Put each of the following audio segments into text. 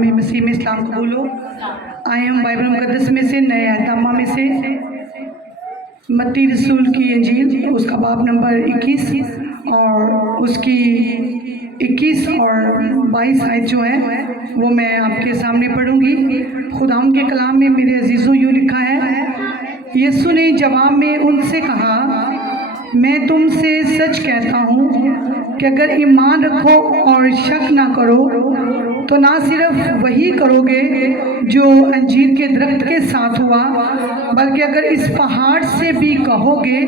नाम में मसीह में इस्लाम कबूल हो। आए हम बाइबल मुकद्दस में से नए अहकाम में से मत्ती रसूल की इंजील उसका बाब नंबर 21 और उसकी 21 और 22 आयत जो है वो मैं आपके सामने पढ़ूंगी। खुदाम के कलाम में मेरे अजीज़ों यूँ लिखा है, यीशु ने जवाब में उनसे कहा, मैं तुमसे सच कहता हूँ कि अगर ईमान रखो और शक ना करो तो ना सिर्फ वही करोगे जो अंजीर के दरख्त के साथ हुआ, बल्कि अगर इस पहाड़ से भी कहोगे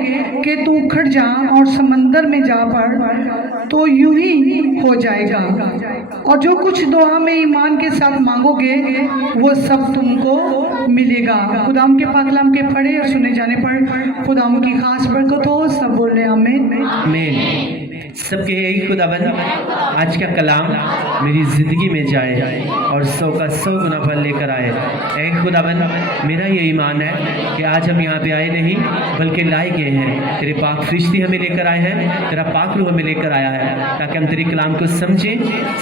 कि तू उखड़ जा और समंदर में जा पड़ तो यूं ही हो जाएगा। और जो कुछ दुआ में ईमान के साथ मांगोगे वो सब तुमको मिलेगा। खुदाम के पाक कलाम के पढ़े और सुने जाने पर खुदाम की खास बरकत हो। सब बोले आमीन। आमीन। सबके यही खुदाबंद आज का कलाम मेरी ज़िंदगी में जाए और 100 का 100 गुना फल लेकर आए। ऐ खुदाबंद, मेरा ये ईमान है कि आज हम यहाँ पे आए नहीं बल्कि लाए गए हैं। तेरे पाक फरिश्ते हमें लेकर आए हैं, तेरा पाक रूह हमें लेकर आया है ताकि हम तेरे कलाम को समझें,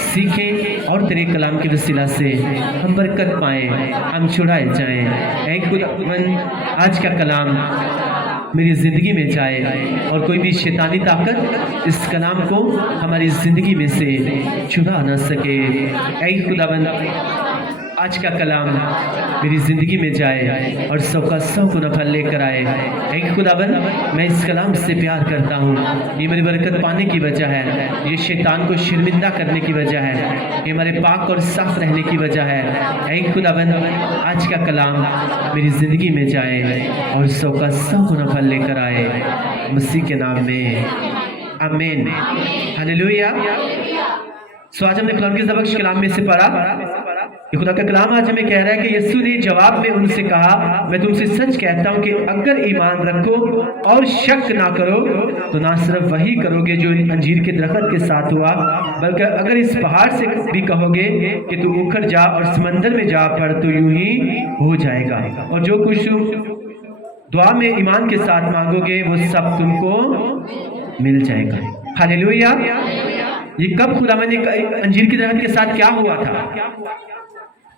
सीखें और तेरे कलाम के वसीला से हम बरकत पाएँ, हम छुड़ाए जाएँ। ऐ खुदाबंद, आज का कलाम मेरी ज़िंदगी में जाए और कोई भी शैतानी ताकत इस कलाम को हमारी ज़िंदगी में से छुड़ा ना सके। ऐ खुदाबंद, आज का कलाम मेरी ज़िंदगी में जाए और 100 का 100 गुना फल लेकर आए। ऐ खुदाबंद, मैं इस कलाम से प्यार करता हूँ। ये मेरी बरकत पाने की वजह है, ये शैतान को शर्मिंदा करने की वजह है, ये हमारे पाक और साफ रहने की वजह है। ऐ खुदाबंद, आज का कलाम मेरी ज़िंदगी में जाए और 100 का 100 गुना फल लेकर आए, मसीह के नाम में आमीन। हालेलुया। सो आज हमने खुदा के सबक कलाम में से पढ़ा। ये खुदा का कलाम आज हमें कह रहा है कि यीशु ने जवाब में उनसे कहा, मैं तुमसे सच कहता हूँ कि अगर ईमान रखो और शक ना करो तो ना सिर्फ वही करोगे जो अंजीर के दरख्त के साथ हुआ, बल्कि अगर इस पहाड़ से भी कहोगे कि तू उखड़ जा और समंदर में जा पड़ तो यूं ही हो जाएगा। और जो कुछ दुआ में ईमान के साथ मांगोगे वो सब तुमको मिल जाएगा। हालेलुया। ये कब खुदावन ने अंजीर के दरख्त के साथ क्या हुआ था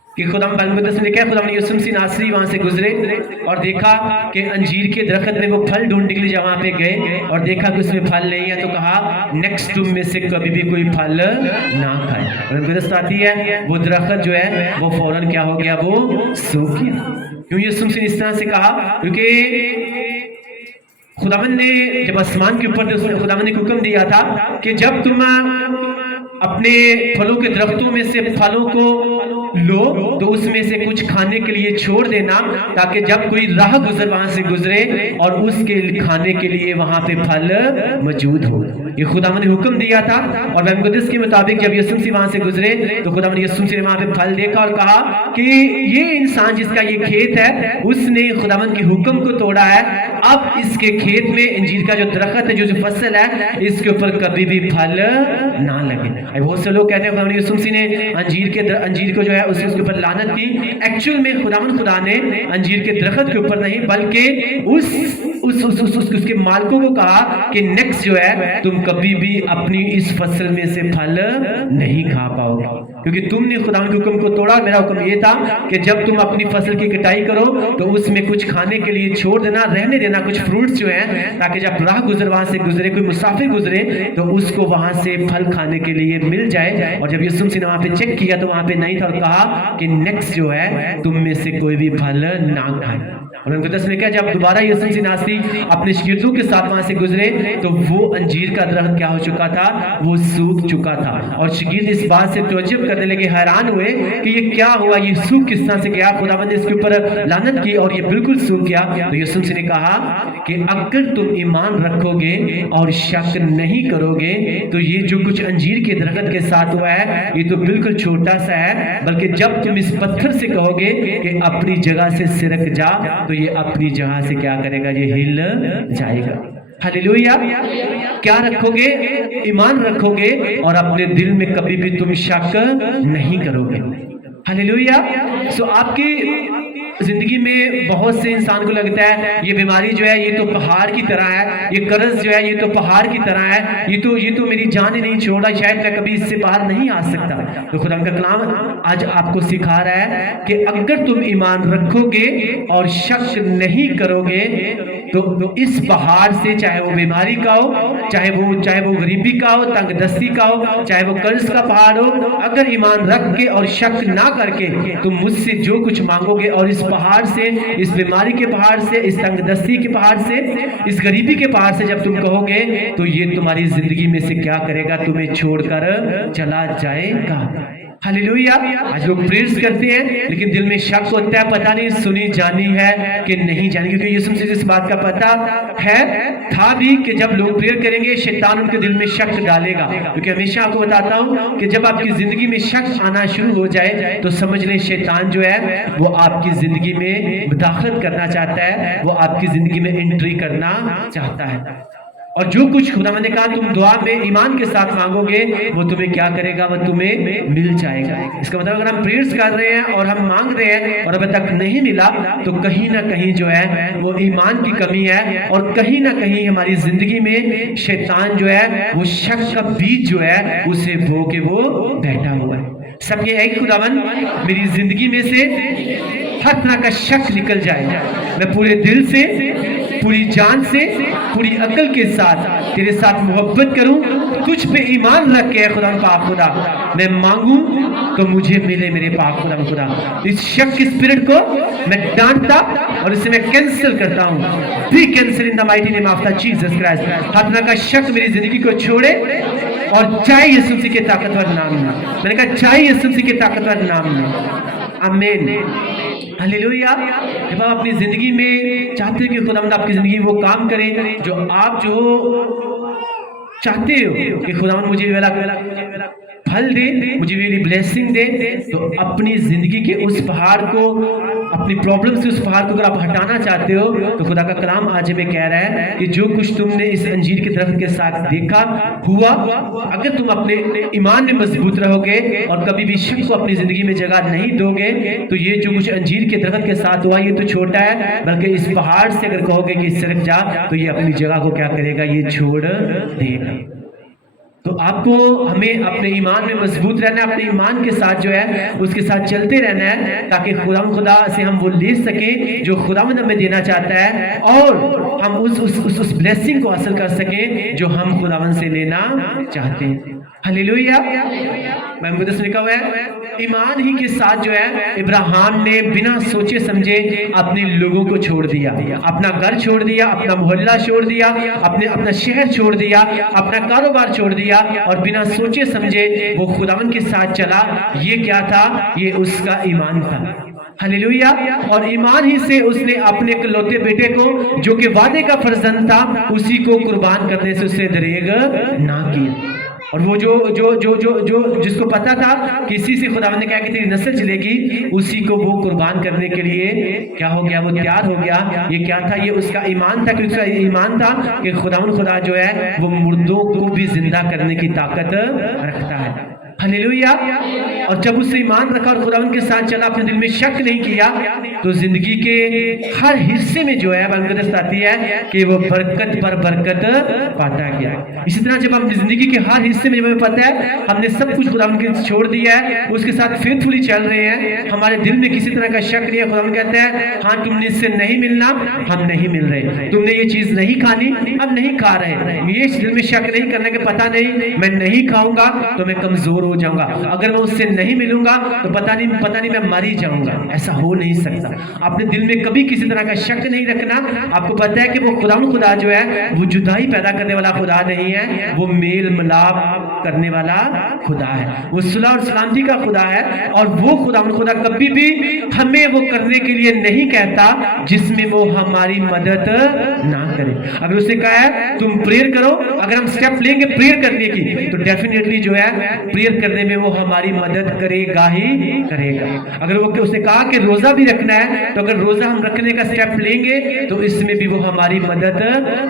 कि खुदावन बाइबल मुकद्दस में लिखा है, खुदावन यीशु मसीह नासरी वहां से गुजरे और देखा कि अंजीर के दरख्त में वो फल ढूंढने के लिए वहां पे गए और देखा कि उसमें फल नहीं है, तो कहा नेक्स्ट तुम में से कभी भी कोई फल ना खाए। मुकद्दस आती है वो दरख्त जो है वो फौरन क्या हो गया, वो सूख गया। क्यों यीशु मसीह ने इस तरह से कहा? क्योंकि खुदावन ने जब आसमान के ऊपर थे उसने खुदावन ने हुक्म दिया था कि जब तुम अपने फलों के दरख्तों में से फलों को लो तो उसमें से कुछ खाने के लिए छोड़ देना, ताकि जब कोई राह गुजर वहां से गुजरे और उसके खाने के लिए वहां पे फल मौजूद हो। ये खुदावन ने हुक्म दिया था। और बाइबल मुकद्दस के मुताबिक जब यीशु मसीह वहां से गुजरे तो खुदावन यीशु मसीह ने वहां पे फल देखा और कहा कि ये इंसान जिसका ये खेत है उसने खुदावन के हुक्म को तोड़ा है, अब इसके खेत में अंजीर का जो दरख्त है, जो फसल है, इसके ऊपर कभी भी फल ना लगे। बहुत से लोग कहते हैं खुदावन यीशु मसीह ने अंजीर को जो है उसके ऊपर लानत की। एक्चुअल में खुदा ने अंजीर के दरख्त के ऊपर नहीं बल्कि उसके मालिकों को कहा कि नेक्स्ट जो है तुम कभी भी अपनी इस फसल में से फल नहीं खा पाओगे, क्योंकि तुमने खुदा के हुक्म को तोड़ा। मेरा हुक्म ये था कि जब तुम अपनी फसल की कटाई करो तो उसमें कुछ खाने के लिए छोड़ देना, रहने देना कुछ फ्रूट्स जो हैं, ताकि जब राह गुजर वहां से गुजरे, कोई मुसाफिर गुजरे तो उसको वहां से फल खाने के लिए मिल जाए। और जब यीशु मसीह ने वहां पे चेक किया तो वहां पे नहीं था और कहा कि नेक्स्ट जो है तुम में से कोई भी फल ना खाए। और मुकद्दस में क्या, जब दोबारा यीशु मसीह नासरी अपने शागिर्दों के साथ वहां से गुजरे तो वो अंजीर का दरख्त क्या हो चुका था, वो सूख चुका था। और शागिर्द इस बात से तवज्जुह करने लगे, हैरान हुए कि ये क्या हुआ, ये सूख किस तरह से गया, खुदावंद ने इसके ऊपर लानत की और ये बिल्कुल सूख गया। तो यीशु मसीह ने कहा कि अगर तुम ईमान रखोगे और शक नहीं करोगे तो ये जो कुछ अंजीर के दरख्त के साथ हुआ है ये तो बिल्कुल छोटा सा है, बल्कि जब तुम इस पत्थर से कहोगे कि अपनी जगह से सिरक जा तो ये अपनी जगह से क्या करेगा, ये हिल जाएगा। हालेलुया। क्या रखोगे? ईमान रखोगे और अपने दिल में कभी भी तुम शक नहीं करोगे। हालेलुया। सो आपकी زندگی میں بہت سے انسان کو لگتا ہے یہ بیماری جو ہے یہ تو پہاڑ کی طرح ہے، یہ قرض جو ہے یہ تو پہاڑ کی طرح ہے، یہ تو میری جان ہی نہیں چھوڑ رہا، شاید میں کبھی اس سے باہر نہیں آ سکتا۔ تو خدا کا کلام آج آپ کو سکھا رہا ہے کہ اگر تم ایمان رکھو گے اور شک نہیں کرو گے تو اس پہاڑ سے، چاہے وہ بیماری کا ہو، چاہے وہ غریبی کا ہو، تنگ دستی کا ہو، چاہے وہ قرض کا پہاڑ ہو، اگر ایمان رکھ کے اور شک نہ کر کے تم مجھ سے جو کچھ مانگو گے اور اس پہاڑ سے، اس بیماری کے پہاڑ سے، اس تنگ دستی کے پہاڑ سے، اس غریبی کے پہاڑ سے جب تم کہو گے تو یہ تمہاری زندگی میں سے کیا کرے گا؟ تمہیں چھوڑ کر چلا جائے گا۔ ہلیلویا۔ آج لوگ پریئرز کرتے ہیں لیکن دل میں شک ہوتا ہے، پتہ نہیں سنی جانی ہے کہ نہیں جانی، کیونکہ یسوع مسیح اس بات کا پتہ تھا بھی کہ جب لوگ پریئر کریں گے شیطان ان کے دل میں شک ڈالے گا، کیونکہ ہمیشہ آپ کو بتاتا ہوں کہ جب آپ کی زندگی میں شک آنا شروع ہو جائے تو سمجھ لیں شیطان جو ہے وہ آپ کی زندگی میں مداخلت کرنا چاہتا ہے، وہ آپ کی زندگی میں انٹری کرنا چاہتا ہے۔ اور جو کچھ خدا نے کہا تم دعا میں ایمان کے ساتھ مانگو گے وہ تمہیں کیا کرے گا؟ وہ تمہیں مل جائے گا۔ اس کا مطلب اگر ہم پریئرز کر رہے ہیں اور ہم مانگ رہے ہیں اور ابھی تک نہیں ملا تو کہیں نہ کہیں جو ہے وہ ایمان کی کمی ہے، اور کہیں نہ کہیں ہماری زندگی میں شیطان جو ہے وہ شک کا بیج جو ہے اسے بو کے وہ بیٹھا ہوا ہے۔ سب کے ایک خداوند میری زندگی میں سے ہر طرح کا شک نکل جائے، میں پورے دل سے، پوری جان سے، پوری عقل کے ساتھ تیرے ساتھ محبت کروں، تجھ پہ ایمان رکھ کے خدا پاک خدا میں مانگوں تو مجھے ملے میرے پاک خدا۔ اس شک کی اسپرٹ کو میں ڈانٹتا اور اسے میں کینسل کرتا ہوں، بھی cancel in the mighty name of the Jesus Christ. ہر طرح کا شک میری زندگی کو چھوڑے اور چاہے یسوع مسیح کے طاقتور نام میں، میں نے کہا چاہے یسوع مسیح کے طاقتور نام میں، آمین۔ ہلیلویا۔ جب آپ اپنی زندگی میں چاہتے ہیں کہ خداوند آپ کی زندگی میں وہ کام کرے جو آپ جو چاہتے ہو کہ خداوند مجھے یہ والا پھل دے، مجھے یہ بلیسنگ دے، تو اپنی زندگی کے اس پہاڑ کو، اپنی پرابلم سے اس پہاڑ کو اگر آپ ہٹانا چاہتے ہو تو خدا کا کلام آج ہمیں کہہ رہا ہے کہ جو کچھ تم نے اس انجیر کے درخت کے ساتھ دیکھا ہوا، اگر تم اپنے ایمان میں مضبوط رہو گے اور کبھی بھی شک کو اپنی زندگی میں جگہ نہیں دو گے تو یہ جو کچھ انجیر کے درخت کے ساتھ ہوا یہ تو چھوٹا ہے، بلکہ اس پہاڑ سے اگر کہو گے کہ سرک جا تو یہ اپنی جگہ کو کیا کرے گا؟ یہ چھوڑ دے گا۔ تو آپ کو ہمیں اپنے ایمان میں مضبوط رہنا ہے، اپنے ایمان کے ساتھ جو ہے اس کے ساتھ چلتے رہنا ہے تاکہ خدا سے ہم وہ لے سکیں جو خدا ہمیں دینا چاہتا ہے، اور ہم اس بلیسنگ کو حاصل کر سکیں جو ہم خداوند سے لینا چاہتے ہیں۔ ہلیلویا۔ میں مقدس لکھا ہوا ہے ایمان ہی کے ساتھ جو ہے ابراہیم نے بنا سوچے سمجھے اپنے لوگوں کو چھوڑ دیا، اپنا گھر چھوڑ دیا، اپنا محلہ چھوڑ دیا، اپنا شہر چھوڑ دیا، اپنا کاروبار چھوڑ دیا، اور بنا سوچے سمجھے وہ خداوند کے ساتھ چلا۔ یہ کیا تھا؟ یہ اس کا ایمان تھا۔ ہلیلویا۔ اور ایمان ہی سے اس نے اپنے اکلوتے بیٹے کو جو کہ وعدے کا فرزند تھا اسی کو قربان کرنے سے اسے دریغ نہ کیا، اور وہ جو جس کو پتا تھا کہ اسی سے خداوند نے کہا کہ تیری نسل چلے گی، اسی کو وہ قربان کرنے کے لیے کیا ہو گیا؟ وہ تیار ہو گیا۔ یہ کیا تھا؟ یہ اس کا ایمان تھا، کہ اس کا ایمان تھا کہ خداوند خدا جو ہے وہ مردوں کو بھی زندہ کرنے کی طاقت رکھتا ہے۔ ہلیلویا۔ اور جب اس نے ایمان رکھا اور خداوند کے ساتھ چلا، اپنے دل میں شک نہیں کیا، تو زندگی کے ہر حصے میں جو ہے مقدس آتی ہے کہ وہ برکت پر برکت پاتا گیا۔ اسی طرح جب ہم زندگی کے ہر حصے میں جب ہمیں پتہ ہے ہم نے سب کچھ خداوند کے چھوڑ دیا ہے، اس کے ساتھ فیتھفلی چل رہے ہیں، ہمارے دل میں کسی طرح کا شک نہیں ہے، خداوند کہتا ہے ہاں تم نے اس سے نہیں ملنا، ہم نہیں مل رہے، تم نے یہ چیز نہیں کھانی، ہم نہیں کھا رہے، یہ دل میں شک نہیں کرنا کہ پتہ نہیں میں نہیں کھاؤں گا تو میں کمزور ہو جاؤں گا، اگر میں اس سے نہیں ملوں گا تو پتہ نہیں میں مر ہی جاؤں گا۔ ایسا ہو نہیں سکتا۔ اپنے دل میں کبھی کسی طرح کا شک نہیں رکھنا۔ آپ کو پتہ ہے کہ وہ خدا جو ہے وہ جدائی پیدا کرنے والا خدا نہیں ہے، وہ میل ملاپ کرنے والا خدا ہے، وہ صلح اور سلامتی کا خدا ہے، اور وہ خدا کبھی بھی ہمیں وہ کرنے کے لیے نہیں کہتا جس میں وہ ہماری مدد نہ کرے۔ اگر اس نے کہا ہے تم پریئر کرو، اگر ہم سٹیپ لیں گے پریئر کرنے کی تو ڈیفینیٹلی جو ہے پریئر کلیئر کرنے میں وہ ہماری مدد کرے گا ہی کرے گا. اگر وہ اس نے کہا کہ روزہ بھی رکھنا ہے تو اگر روزہ ہم رکھنے کا سٹیپ لیں گے تو اس میں بھی وہ ہماری مدد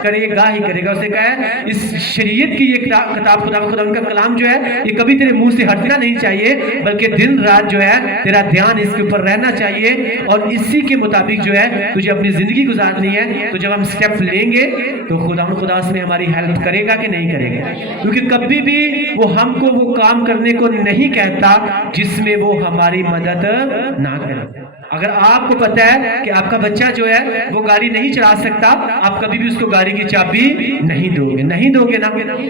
کرے گا ہی کرے گا. اس نے کہا ہے اس شریعت کی یہ کتاب خدا ان کا کلام جو ہے یہ کبھی تیرے منہ سے ہٹنا نہیں چاہیے بلکہ دن رات جو ہے تیرا دھیان اس کے اوپر رہنا چاہیے اور اسی کے مطابق جو ہے تجھے اپنی زندگی گزارنی ہے. تو جب ہم سٹیپ لیں گے تو خدا اس میں ہماری ہیلپ کرے گا کہ نہیں کرے گا, کیونکہ کبھی بھی وہ ہم کو وہ کام کرنے کو نہیں کہتا جس میں وہ ہماری مدد نہ کرے. اگر آپ کو پتا ہے کہ آپ کا بچہ جو ہے وہ گاڑی نہیں چلا سکتا, آپ کبھی بھی اس کو گاڑی کی چابی نہیں دو گے نا.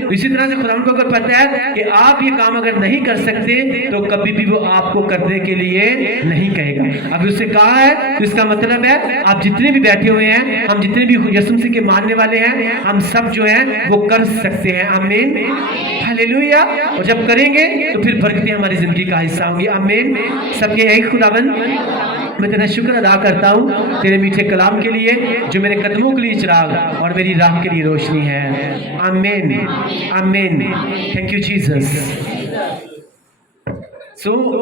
اسی طرح سے خدا کو اگر پتا ہے کہ آپ یہ کام اگر نہیں کر سکتے تو کبھی بھی وہ آپ کو کرنے کے لیے نہیں کہے گا. اگر اس سے کہا ہے تو اس کا مطلب ہے آپ جتنے بھی بیٹھے ہوئے ہیں, ہم جتنے بھی یسوع مسیح کے ماننے والے ہیں, ہم سب جو ہیں وہ کر سکتے ہیں. آمین, ہاللیلویا. اور جب کریں گے تو پھر برکتیں ہماری زندگی کا حصہ ہوں گی. آمین. سب کے ایک خداوند میں تیرا شکر ادا کرتا ہوں تیرے میٹھے کلام کے لیے جو میرے قدموں کے لیے چراغ اور میری راہ کے لیے روشنی ہے. آمین آمین. Thank you Jesus.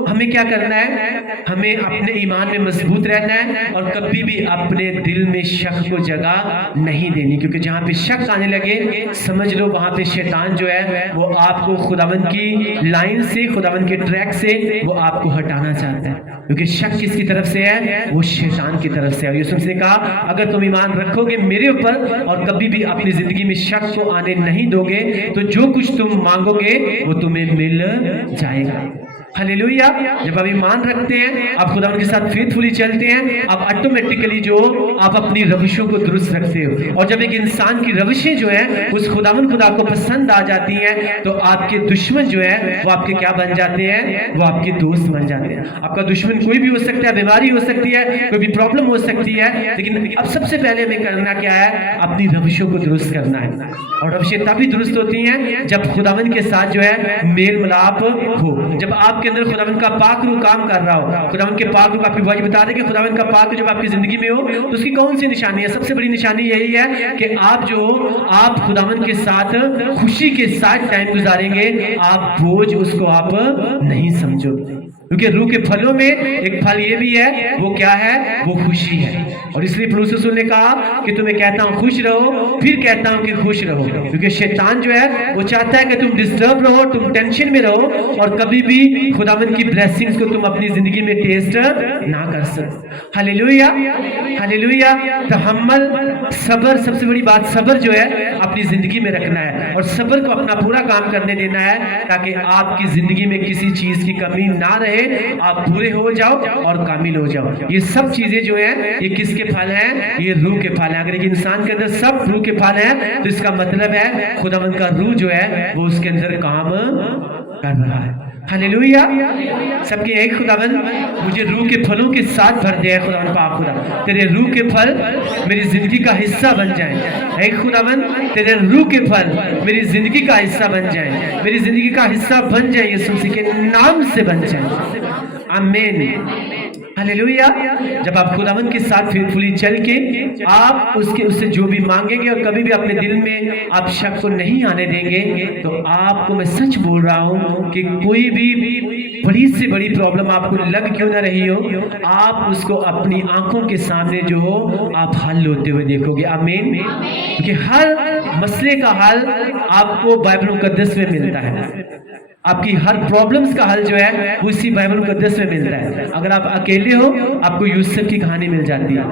ہمیں کیا کرنا ہے, ہمیں اپنے ایمان میں مضبوط رہنا ہے اور کبھی بھی اپنے دل میں شک کو جگہ نہیں دینی, کیونکہ جہاں پہ شک آنے لگے سمجھ لو وہاں پہ شیطان جو ہے وہ آپ کو خداوند کی لائن سے, خداوند کے ٹریک سے وہ آپ کو ہٹانا چاہتا ہے. کیونکہ شک کس کی طرف سے ہے, وہ شیطان کی طرف سے ہے. یسوع نے کہا اگر تم ایمان رکھو گے میرے اوپر اور کبھی بھی اپنی زندگی میں شک کو آنے نہیں دو گے تو جو کچھ تم مانگو گے وہ تمہیں مل جائے گا. ہاللیلویا. جب آپ ایمان رکھتے ہیں, آپ خداوند کے ساتھ فیتھفلی چلتے ہیں, آپ آٹومیٹکلی جو آپ اپنی روشوں کو درست رکھتے ہو. اور جب ایک انسان کی روشیں جو ہیں اس خداوند خدا کو پسند آ جاتی ہیں تو آپ کے دشمن جو ہے وہ آپ کے کیا بن جاتے ہیں, وہ آپ کے دوست بن جاتے ہیں. آپ کا دشمن کوئی بھی ہو سکتا ہے, بیماری ہو سکتی ہے, کوئی بھی پرابلم ہو سکتی ہے, لیکن اب سب سے پہلے ہمیں کرنا کیا ہے, اپنی روشوں کو درست کرنا ہے. اور روشیں تبھی درست ہوتی ہیں جب خداوند کے ساتھ جو ہے میل ملاپ ہو, جب آپ کے اندر خداوند کا پاک روح کام کر رہا ہو. خداوند کے پاک روح, آپ کی بات بتا دیں کہ خداوند کا پاک روح جب آپ کی زندگی میں ہو تو اس کی کون سی نشانی ہے؟ سب سے بڑی نشانی یہی ہے کہ آپ جو آپ خداوند کے ساتھ خوشی کے ساتھ ٹائم گزاریں گے, آپ بوجھ اس کو آپ نہیں سمجھو گے. کیونکہ روح کے پھلوں میں ایک پھل یہ بھی ہے, وہ کیا ہے, وہ خوشی ہے. اور اس لیے پولس رسول نے کہا کہ تمہیں کہتا ہوں خوش رہو, پھر کہتا ہوں کہ خوش رہو. کیونکہ شیطان جو ہے وہ چاہتا ہے کہ تم ڈسٹرب رہو, تم ٹینشن میں رہو اور کبھی بھی خداوند کی بلیسنگز کو تم اپنی زندگی میں ٹیسٹ نہ کر سکو. ہاللیلویا ہاللیلویا. تحمل, صبر, سب سے بڑی بات صبر جو ہے اپنی زندگی میں رکھنا ہے اور صبر کو اپنا پورا کام کرنے دینا ہے تاکہ آپ کی زندگی میں کسی چیز کی کمی نہ رہے, آپ پورے ہو جاؤ اور کامل ہو جاؤ. یہ سب چیزیں جو ہیں یہ کس کے پھل ہیں, یہ روح کے پھل ہیں. اگر ایک انسان کے اندر سب روح کے پھل ہیں تو اس کا مطلب ہے خداوند کا روح جو ہے وہ اس کے اندر کام کر رہا ہے. ہاللیلویا. سب کے ایک خداوند مجھے روح کے پھلوں کے ساتھ بھر دے. خداوند پاک خدا, تیرے روح کے پھل میری زندگی کا حصہ بن جائیں. ایک خداوند تیرے روح کے پھل میری زندگی کا حصہ بن جائیں, میری زندگی کا حصہ بن جائیں, یسوع مسیح کے نام سے بن جائیں. آمین. ہاللیلویا. جب آپ خداوند کے ساتھ فیتھفلی چل کے آپ اس سے جو بھی مانگیں گے اور کبھی بھی اپنے دل میں آپ شک کو نہیں آنے دیں گے تو آپ کو میں سچ بول رہا ہوں کہ کوئی بھی بڑی سے بڑی پرابلم آپ کو لگ کیوں نہ رہی ہو, آپ اس کو اپنی آنکھوں کے سامنے جو ہو آپ حل ہوتے ہوئے دیکھو گے. آمین. کیونکہ ہر مسئلے کا حل آپ کو بائبل مقدس میں ملتا ہے. آپ کی ہر پرابلمز کا حل جو ہے وہ اسی بائبل مقدس میں ملتا ہے. اگر آپ اکیلے ہو آپ کو یوسف کی کہانی مل جاتی ہے.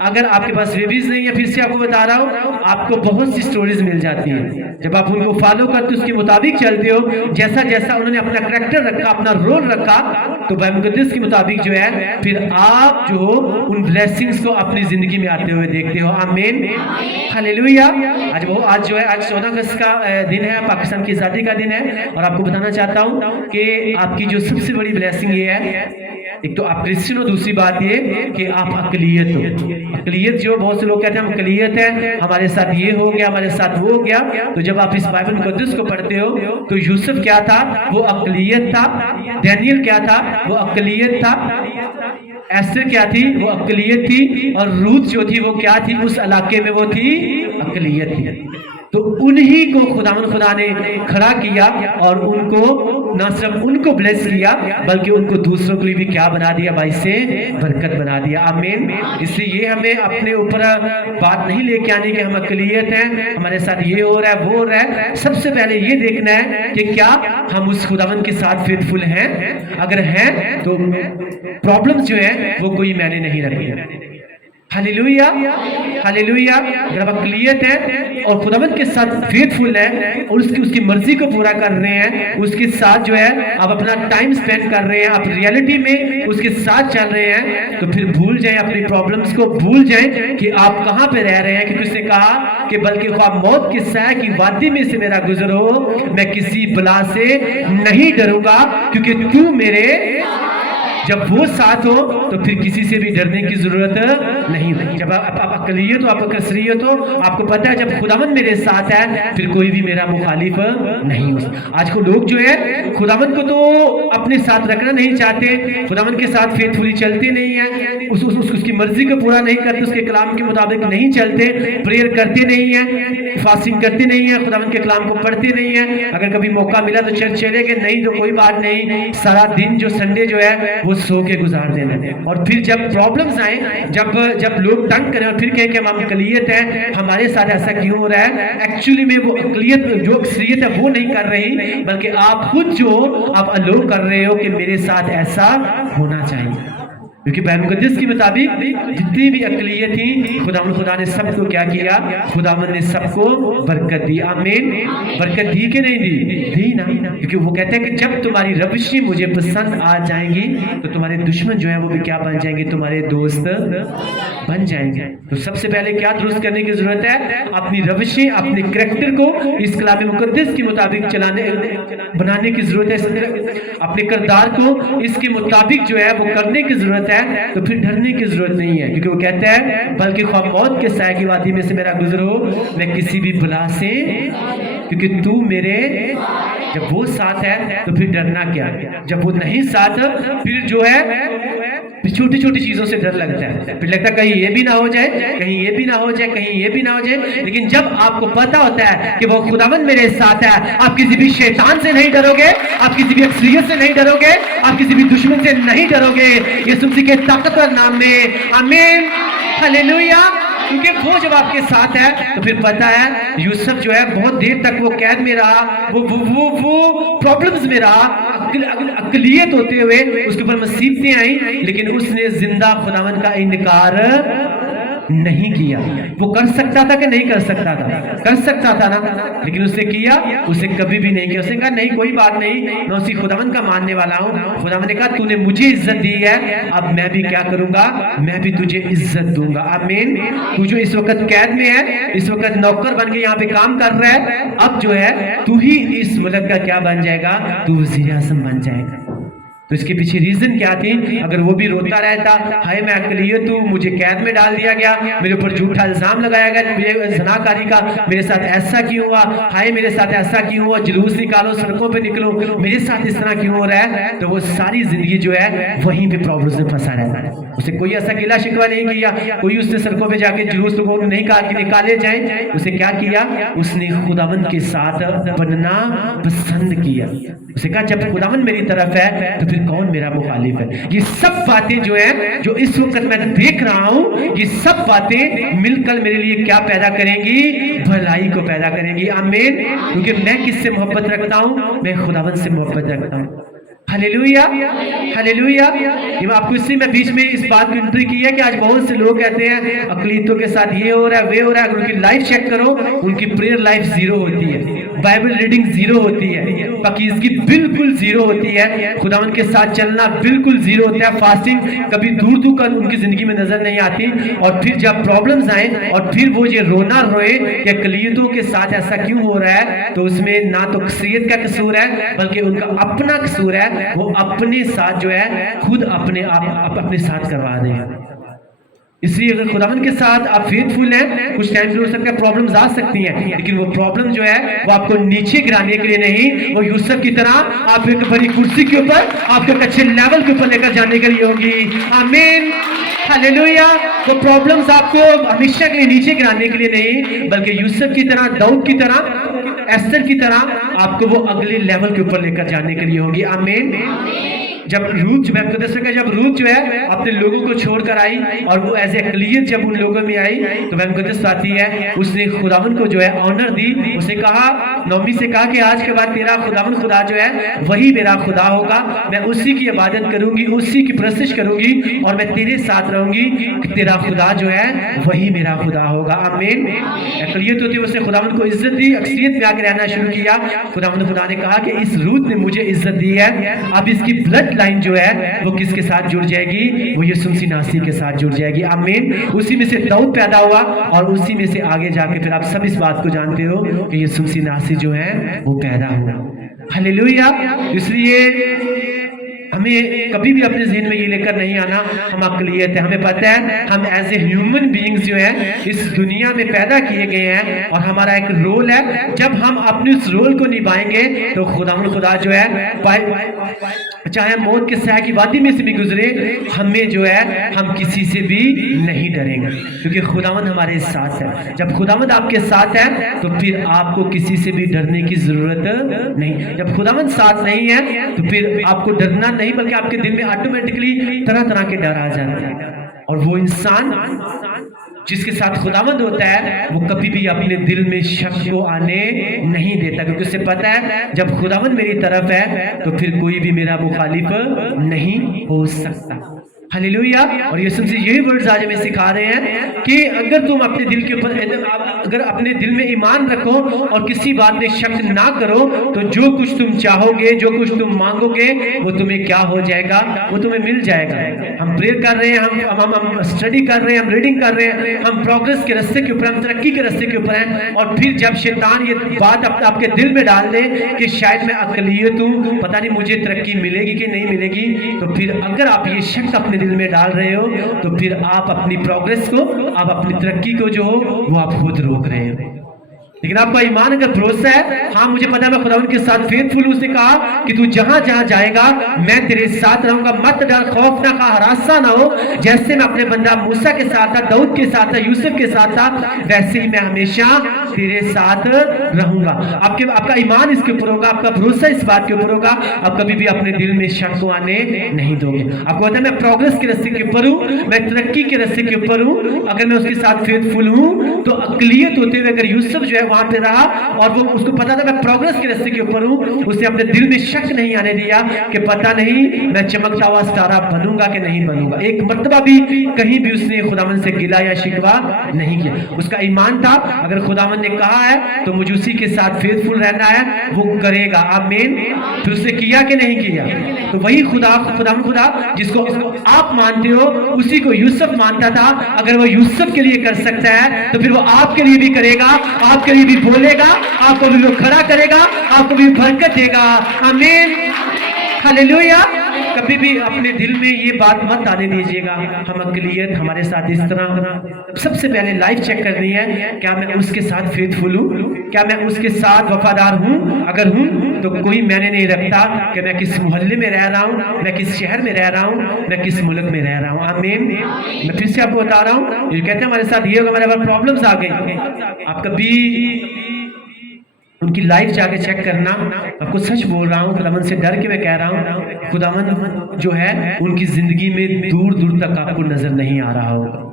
اگر آپ کے پاس بیبیز نہیں ہے, پھر سے آپ کو بتا رہا ہوں, آپ کو بہت سی سٹوریز مل جاتی ہیں. جب آپ ان کو فالو کرتے اس کے مطابق چلتے ہو, جیسا جیسا انہوں نے اپنا کریکٹر رکھا, اپنا رول رکھا, تو بائبل مقدس کے مطابق جو ہے پھر آپ جو ان بلیسنگز کو اپنی زندگی میں آتے ہوئے دیکھتے ہو. آمین. ہاللیلویا. آج جو ہے آج 14 اگست کا دن ہے, پاکستان کی آزادی کا دن ہے. اور آپ کو بتانا چاہتا ہوں کہ آپ کی جو سب سے بڑی بلیسنگ یہ ہے, ایک تو آپ کرسچن ہو, دوسری بات یہ کہ آپ اقلیت ہو. اقلیت جو بہت سے لوگ کہتے ہیں ہم اقلیت ہیں, ہمارے ساتھ یہ ہو گیا, ہمارے ساتھ وہ ہو گیا. تو جب آپ اس بائبل مقدس کو پڑھتے ہو تو یوسف کیا تھا, وہ اقلیت تھا. ڈینیل کیا تھا, وہ اقلیت تھا. ایسٹر کیا تھی, وہ اقلیت تھی. اور روت جو تھی وہ کیا تھی, اس علاقے میں وہ تھی اقلیت تھی. تو انہی کو خدا نے کھڑا کیا اور ان کو نہ صرف ان کو بلیس کیا بلکہ ان کو دوسروں کے لیے بھی کیا بنا دیا؟ باعث سے برکت بنا دیا. آمین. اس لیے یہ ہمیں اپنے اوپر بات نہیں لے کے آنی کہ ہم اقلیت ہیں، ہمارے ساتھ یہ ہو رہا ہے وہ ہو رہا ہے. سب سے پہلے یہ دیکھنا ہے کہ کیا ہم اس خداوند کے ساتھ فیتھفل ہیں. اگر ہیں تو پرابلمز جو ہیں وہ کوئی معنی نہیں رکھتی. ہلیلویا ہلیلویا. اگر آپ اقلیت ہیں اور خداوند کے ساتھ فیتھفل ہیں اور اس کی مرضی کو پورا کر رہے ہیں، اس کے ساتھ جو ہے آپ اپنا ٹائم سپینڈ کر رہے ہیں، آپ ریئلٹی میں اس کے ساتھ چل رہے ہیں، تو پھر بھول جائیں اپنی پرابلمز کو، بھول جائیں کہ آپ کہاں پہ رہ رہے ہیں. کیونکہ اس نے کہا کہ بلکہ خواہ موت کے سائے کی وادی میں سے میرا گزر ہو، میں کسی بلا سے نہیں ڈروں گا کیونکہ تو میرے. جب وہ ساتھ ہو تو پھر کسی سے بھی ڈرنے کی ضرورت نہیں. جب آپ اقلیت ہو، آپ کثریت ہو، آپ کو پتہ ہے جب خداوند میرے ساتھ ہے پھر کوئی بھی میرا مخالف نہیں ہو. آج کو لوگ جو ہے خداوند کو تو اپنے ساتھ رکھنا نہیں چاہتے، خداوند کے ساتھ فیتھفلی چلتے نہیں ہیں، اس کی مرضی کو پورا نہیں کرتے، اس کے کلام کے مطابق نہیں چلتے، پریئر کرتے نہیں ہیں، فاسٹنگ کرتے نہیں ہیں، خداوند کے کلام کو پڑھتے نہیں ہیں. اگر کبھی موقع ملا تو چرچ چلے گئے، نہیں تو کوئی بات نہیں، سارا دن جو سنڈے جو ہے وہ سو کے گزار دینا. اور پھر جب پرابلمز آئیں، جب لوگ تنگ کریں اور پھر کہیں کہ ہم اقلیت ہیں، ہمارے ساتھ ایسا کیوں ہو رہا ہے، ایکچولی میں وہ اقلیت جو اکثریت ہے وہ نہیں کر رہی بلکہ آپ خود جو آپ الو کر رہے ہو کہ میرے ساتھ ایسا ہونا چاہیے. کیونکہ بائبل مقدس کے مطابق جتنی بھی اقلیت تھی خدا نے سب کو کیا کیا؟ خداوند نے سب کو برکت دی. آمین. برکت دی کہ نہیں دی نا. کیونکہ وہ کہتے ہیں کہ جب تمہاری روشیں مجھے پسند آ جائیں گی تو تمہارے دشمن جو ہیں وہ بھی کیا بن جائیں گے؟ تمہارے دوست بن جائیں گے. تو سب سے پہلے کیا درست کرنے کی ضرورت ہے؟ اپنی روشیں، اپنے کریکٹر کو اس کلام مقدس کے مطابق بنانے کی ضرورت ہے. اپنے کردار کو اس کے مطابق جو ہے وہ کرنے کی ضرورت ہے. تو پھر ڈرنے کی ضرورت نہیں ہے. کیونکہ وہ کہتا ہے بلکہ خواہ موت کے سائے کی وادی میں سے میرا گزر ہو، میں کسی بھی بلا سے، کیونکہ تو میرے. جب وہ ساتھ ہے تو پھر ڈرنا کیا؟ جب وہ نہیں ساتھ پھر جو ہے چھوٹی چھوٹی چیزوں سے ڈر لگتا ہے، پھر لگتا ہے کہیں یہ بھی نہ ہو جائے، کہیں یہ بھی نہ ہو جائے، کہیں یہ بھی نہ ہو جائے. لیکن جب آپ کو پتا ہوتا ہے کہ وہ خداوند میرے ساتھ ہے، آپ کسی بھی شیطان سے نہیں ڈرو گے، آپ کسی بھی اکثریت سے نہیں ڈرو گے، آپ کسی بھی دشمن سے نہیں ڈرو گے یسوع مسیح کے طاقتور نام میں. آمین. ہلیلویا. کیونکہ وہ جب آپ کے ساتھ ہے تو پھر پتا ہے یوسف جو ہے بہت دیر تک وہ قید میں رہا، وہ پرابلمز میں رہا، اقلیت ہوتے ہوئے اس کے اوپر مصیبتیں آئیں، لیکن اس نے زندہ خداوند کا انکار نہیں کیا. وہ کر سکتا تھا کہ نہیں کر سکتا تھا؟ کر سکتا تھا نا. لیکن اس نے کیا؟ اسے کبھی بھی نہیں کیا. اس نے کہا نہیں کوئی بات نہیں، میں اسی خداوند کا ماننے والا ہوں. خداوند نے کہا تو نے مجھے عزت دی ہے، اب میں بھی کیا کروں گا؟ میں بھی تجھے عزت دوں گا. آمین. تو جو اس وقت قید میں ہے، اس وقت نوکر بن کے یہاں پہ کام کر رہا ہے، اب جو ہے تو ہی اس ملک کا کیا بن جائے گا؟ تو وزیر اعظم بن جائے گا. تو اس کے پیچھے ریزن کیا تھی؟ اگر وہ بھی روتا رہتا ہائے میں اقلیت ہوں، مجھے قید میں ڈال دیا گیا، میرے اوپر جھوٹا الزام لگایا گیا، مجھے زناکاری کا، میرے ساتھ ایسا کیوں ہوا، ہائے میرے ساتھ ایسا کیوں ہوا، جلوس نکالو، سڑکوں پہ نکلو، میرے ساتھ اس طرح کیوں ہو رہا ہے، تو وہ ساری زندگی جو ہے وہیں پہ پرابلمز میں پھنسا رہتا ہے. اسے کوئی ایسا گلا شکوہ نہیں کیا، کوئی اس نے سڑکوں پہ جا کے جلوس لوگوں کو نہیں کہا کہ نکالے جائیں. اسے کیا کیا؟ اس نے خداوند کے ساتھ بننا پسند کیا. اسے کہا جب خداوند میری طرف ہے تو پھر کون میرا مخالف ہے؟ یہ سب باتیں جو ہیں جو اس وقت میں دیکھ رہا ہوں، یہ سب باتیں مل کر میرے لیے کیا پیدا کریں گی؟ بھلائی کو پیدا کریں گی. آمین. کیونکہ میں کس سے محبت رکھتا ہوں؟ میں خداوند سے محبت رکھتا ہوں. ہلیلویا ہلیلویا. یہ آپ کو اس لیے میں بیچ میں اس بات کی انٹری کی ہے کہ آج بہت سے لوگ کہتے ہیں اقلیتوں کے ساتھ یہ ہو رہا ہے وہ ہو رہا ہے. اگر ان کی لائف چیک کرو، ان کی پریئر لائف زیرو ہوتی ہے، بائبل ریڈنگ زیرو ہوتی ہے، پاکیزگی بالکل زیرو ہوتی ہے، خداوند کے ساتھ چلنا بالکل زیرو ہوتا ہے، فاسٹنگ کبھی دور دور کر ان کی زندگی میں نظر نہیں آتی. اور پھر جب پرابلمز آئیں اور پھر وہ یہ رونا روئے کہ اقلیتوں کے ساتھ ایسا کیوں ہو رہا ہے، تو اس میں نہ تو اکثریت کا قصور ہے بلکہ ان کا اپنا قصور ہے. وہ اپنے ساتھ جو ہے خود اپنے آپ اپنے ساتھ کروا رہے ہیں. اس لیے اگر خداوند کے ساتھ آپ فیتھفل ہیں، کچھ ٹائم سے ہو سکتا ہے پرابلمز آ سکتی ہیں، لیکن وہ پرابلم جو ہے وہ آپ کو نیچے گرانے کے لیے نہیں، وہ یوسف کی طرح آپ کو ایک بڑی کرسی کے اوپر، آپ کو ایک اچھے لیول کے اوپر لے کر جانے کے لیے ہوگی. آمین हालेलुया। वो प्रॉब्लम्स आपको हमेशा के लिए नीचे गिराने के लिए नहीं, बल्कि यूसुफ की तरह, दाऊद की तरह, एस्तर की तरह आपको वो अगले लेवल के ऊपर लेकर जाने के लिए होगी। आमीन। जब रूथ जो है अपने लोगों को छोड़कर आई और वो एज अकलियत जब उन लोगों में आई, तो मुकद्दस आती है उसने खुदावन को जो है ऑनर दी। उसने कहा, नौमी से कहा कि आज के बाद तेरा खुदावन खुदा जो है वही मेरा खुदा होगा, मैं उसी की इबादत करूंगी, उसी की परस्तिश करूंगी और मैं तेरे साथ रहूंगी, कि तेरा खुदा जो है वही मेरा खुदा होगा। आमीन। अकलियत होती है, उसने खुदावन को इज्जत दी, अक्सरियत में आकर रहना शुरू किया। खुदावन खुदा ने कहा कि इस रूथ ने मुझे इज्जत दी है, अब इसकी ब्लड लाइन जो है वो किसके साथ जुड़ जाएगी? वो यीशु मसीह नासरी के साथ जुड़ जाएगी। आमीन। उसी में से दाऊद पैदा हुआ और उसी में से आगे जाके फिर आप सब इस बात को जानते हो कि यीशु मसीह नासरी जो है वो पैदा हुआ। हालेलुया। इसलिए हमें कभी भी अपने ज़हन में ये लेकर नहीं आना हम अक़लियत है। हमें पता है हम एज ए ह्यूमन बीइंग्स जो है इस दुनिया में पैदा किए गए हैं और हमारा एक रोल है। जब हम अपने उस रोल को निभाएंगे तो खुदा जो है चाहे मौत के साए की वादी में से भी गुजरे, हमें जो है हम किसी से भी नहीं डरेंगे, क्योंकि खुदावंद हमारे साथ है। जब खुदावंद आपके साथ है तो फिर आपको किसी से भी डरने की जरूरत नहीं। जब खुदावंद साथ नहीं है तो फिर आपको डरना नहीं, बल्कि आपके दिल में ऑटोमेटिकली तरह तरह के डर आ जाते हैं। और वो इंसान जिसके साथ खुदावंद होता है वो कभी भी अपने दिल में शक को आने नहीं देता, क्योंकि उसे पता है जब खुदावंद मेरी तरफ है तो फिर कोई भी मेरा मुखालिफ नहीं हो सकता। हालेलुया। और यीशु मसीह यही वर्ड्स आज हमें सिखा रहे हैं कि अगर तुम अपने दिल के ऊपर, अगर अपने दिल में ईमान रखो और किसी बात में शक ना करो, तो जो कुछ तुम चाहोगे, जो कुछ तुम मांगोगे, वो तुम्हें क्या हो जाएगा? वो तुम्हें मिल जाएगा। हम प्रेयर कर रहे हैं, हम स्टडी कर रहे हैं, हम रीडिंग कर रहे हैं, हम प्रोग्रेस के रास्ते के ऊपर, हम तरक्की के रास्ते के ऊपर हैं, और फिर जब शैतान ये बात आपके दिल में डाल दे कि शायद मैं अक़लियत हूँ, पता नहीं मुझे तरक्की मिलेगी कि नहीं मिलेगी, तो फिर अगर आप ये शक अपने दिल में डाल रहे हो तो फिर आप अपनी प्रोग्रेस को, आप अपनी तरक्की को जो हो वो आप खुद रोक रहे हो। लेकिन आपका ईमान अगर भरोसा है, हाँ मुझे पता है मैं खुदावंद के साथ फेथफुल हूं, उसने कहा कि तू जहां जहां जाएगा मैं तेरे साथ रहूंगा, मत डर, खौफ ना खा, हरासा ना हो। जैसे मैं अपने बंदा मूसा के साथ था, दाऊद के साथ था, यूसुफ के साथ था, वैसे ही मैं हमेशा तेरे साथ रहूंगा। आपका ईमान इसके ऊपर होगा, आपका भरोसा इस बात के ऊपर होगा, आप कभी भी अपने दिल में शक को आने नहीं दोगे। आपको पता है मैं प्रोग्रेस के रास्ते के ऊपर हूँ, मैं तरक्की के रास्ते के ऊपर हूँ, अगर मैं उसके साथ फेथफुल हूँ तो अक़लियत होते हुए अगर यूसुफ जो है वहां पे रहा और वो उसको पता था मैं प्रोग्रेस के रास्ते के ऊपर हूं, उसने अपने दिल में शक नहीं आने दिया कि पता नहीं मैं चमकता हुआ सितारा बनूंगा कि नहीं बनूंगा। एक मर्तबा भी कहीं भी उसने खुदावंद से गिला या शिकवा नहीं किया। उसका ईमान था अगर खुदावंद ने कहा है तो मुझे उसी के साथ फेथफुल रहना है, वो करेगा। आमीन। फिर उसने किया कि नहीं किया? तो वही खुदावंद खुदा जिसको आप मानते हो उसी को यूसुफ मानता था। अगर वो यूसुफ के लिए कर सकता है तो फिर वो आपके लिए भी करेगा, आपके लिए भी बोलेगा, आपको भी वो खड़ा करेगा, आपको भी बरकत देगा। आमीन। हालेलुया। कभी भी अपने दिल में ये बात मत आने दीजिएगा हम अक़लियत हमारे साथ इस तरह। सबसे पहले लाइफ चेक करनी है, क्या मैं उसके साथ फेथफुल हूँ, क्या मैं उसके साथ वफादार हूँ? अगर हूँ तो कोई मैंने नहीं रखता कि मैं किस मोहल्ले में रह रहा हूँ, मैं किस शहर में रह रहा हूँ, मैं किस मुल्क में रह रहा हूँ। आमीन। मैं फिर से आपको बता रहा हूँ, ये कहते हैं हमारे साथ ये होगा, हमारे पास प्रॉब्लम्स आ गई। आप कभी उनकी लाइफ जाके चेक करना। आपको सच बोल रहा हूँ, खुदावंद से डर के मैं कह रहा हूँ, खुदावंद जो है उनकी जिंदगी में दूर दूर तक आपको नजर नहीं आ रहा होगा,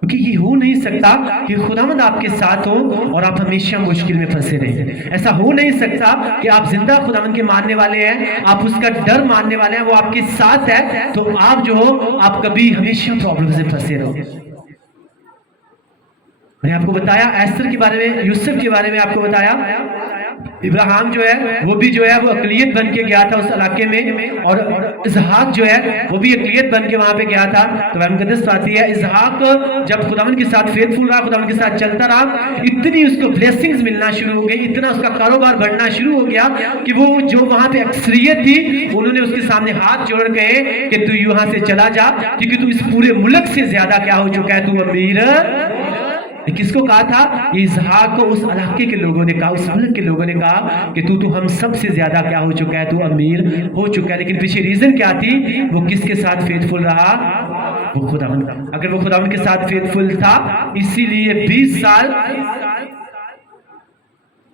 क्योंकि ये हो नहीं सकता कि खुदावंद आपके साथ हो और आप हमेशा मुश्किल में फंसे रहें। ऐसा हो नहीं सकता कि आप जिंदा खुदावंद के मानने वाले हैं, आप उसका डर मानने वाले हैं, वो आपके साथ है, तो आप जो हो आप कभी हमेशा प्रॉब्लम से फंसे रहो। मैंने आपको बताया एस्तर के बारे में, यूसुफ के बारे में आपको बताया। इब्राहिम जो है वो भी जो है वो अक़लियत बन के गया था उस इलाके में, और इसहाक जो है वो भी अक़लियत बन के वहां पे गया था। तो मुक़द्दस आती है इसहाक जब खुदावंद के साथ फेथफुल रहा, खुदावंद के साथ चलता रहा, इतनी उसको ब्लेसिंग्स मिलना शुरू हो गई, इतना उसका कारोबार बढ़ना शुरू हो गया कि वो जो वहां पे अक्सरियत थी उन्होंने उसके सामने हाथ जोड़ गए कि तू यहाँ से चला जा, क्योंकि तू इस पूरे मुल्क से ज्यादा क्या हो चुका है, तू अमीर। किसको कहा था? ये इसहाक को उस इलाके के लोगों ने कहा, उस मुल्क के लोगों ने कहा कि तू तो हम सब से ज्यादा क्या हो चुका है, तू अमीर हो चुका है। लेकिन पीछे रीजन क्या थी? वो किसके साथ फेथफुल रहा? वो खुदावंद, अगर वो खुदावंद के साथ फेथफुल था, इसीलिए 20 साल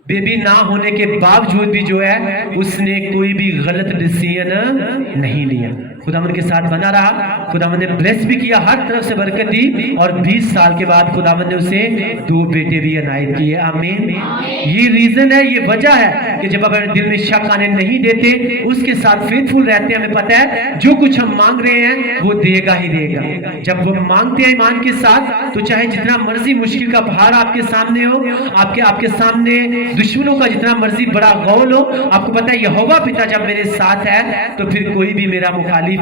बेबी ना होने के बावजूद भी जो है उसने कोई भी गलत डिसीजन नहीं लिया, खुदावंद के साथ बना रहा। खुदावंद ने ब्लेस भी किया, हर तरफ से बरकत दी, और 20 साल के बाद खुदावंद ने उसे 2 बेटे भी अनायत किए। आमीन। ये रीजन है, ये वजह है कि जब अपने दिल में शक आने नहीं देते, उसके साथ फेथफुल रहते हैं, हमें पता है जो कुछ हम मांग रहे हैं वो देगा ही देगा। जब वो मांगते हैं ईमान के साथ, तो चाहे जितना मर्जी मुश्किल का पहाड़ आपके सामने हो, आपके सामने दुश्मनों का जितना मर्जी बड़ा गौल हो, आपको पता है यहोवा पिता जब मेरे साथ है तो फिर कोई भी मेरा मुखालिफ